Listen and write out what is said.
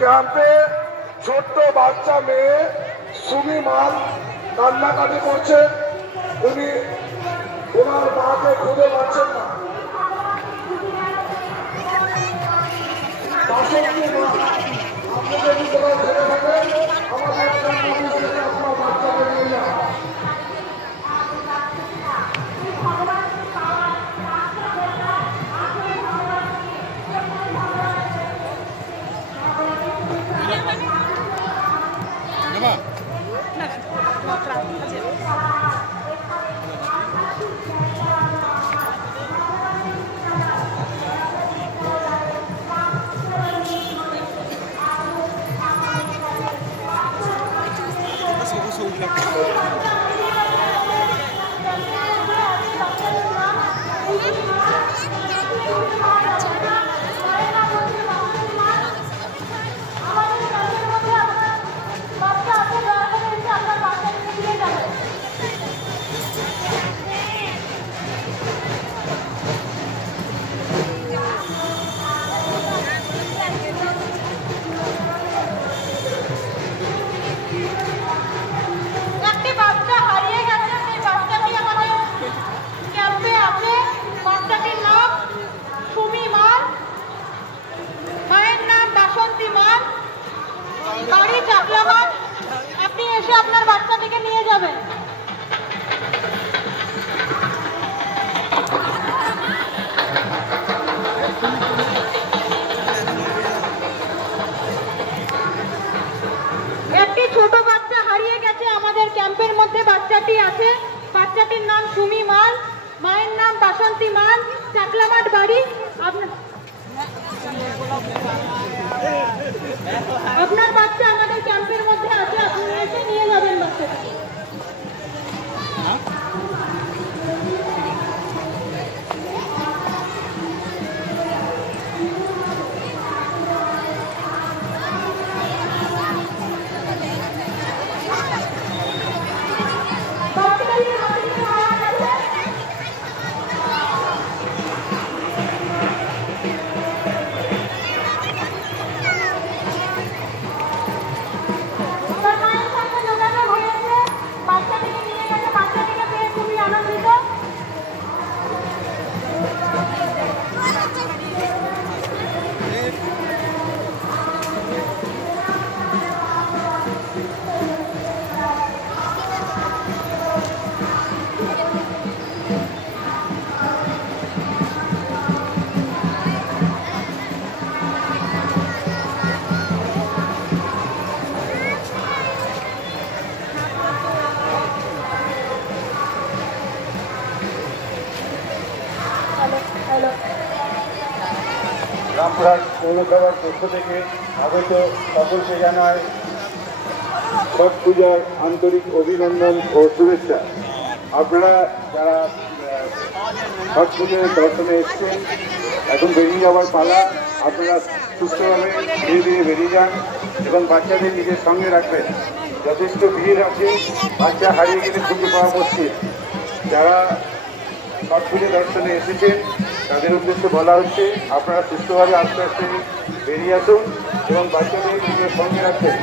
ক্যাম্পে ছোট্ট বাচ্চা মেয়ে সুমি মাল কান্নাকাটি করছে। উনি ওনার মাকে খুঁজে পাচ্ছেন না। আপনি যদি কোথাও ছেড়ে থাকেন আমাদের আপনার বাচ্চাকে নিয়ে যান। আপনি এসে আপনার বাচ্চাটিকে নিয়ে যাবেন। একটি ছোট বাচ্চা হারিয়ে গেছে আমাদের ক্যাম্পের মধ্যে। বাচ্চাটি আছে, বাচ্চাটির নাম সুমি মাল, মায়ের নাম বাসন্তী মাল, চাকলামাঠ বাড়ি। আপনার বাচ্চা আমাদের ক্যাম্পের মধ্যে আছে, আপনি এসে নিয়ে যাবেন বাচ্চাটাকে। রামপুরহাট পৌরসভার পক্ষ থেকে আগত সকলকে জানায় ছট পূজার আন্তরিক অভিনন্দন ও শুভেচ্ছা। আপনারা যারা ছট পুজোর দর্শনে এসছেন, এখন বেরিয়ে যাওয়ার পালা। আপনারা সুস্থভাবে ধীরে ধীরে বেরিয়ে যান এবং বাচ্চাদের নিজের সঙ্গে রাখবেন। যথেষ্ট ভিড় আছে, বাচ্চা হারিয়ে গেলে খুঁজে পাওয়া মুশকিল। যারা ছট পুজো দর্শনে এসেছেন তাদের উদ্দেশ্যে বলা হচ্ছে, আপনারা সুস্থভাবে আস্তে আস্তে বেরিয়ে আসুন এবং বাচ্চাদের নিজের সঙ্গে রাখবেন।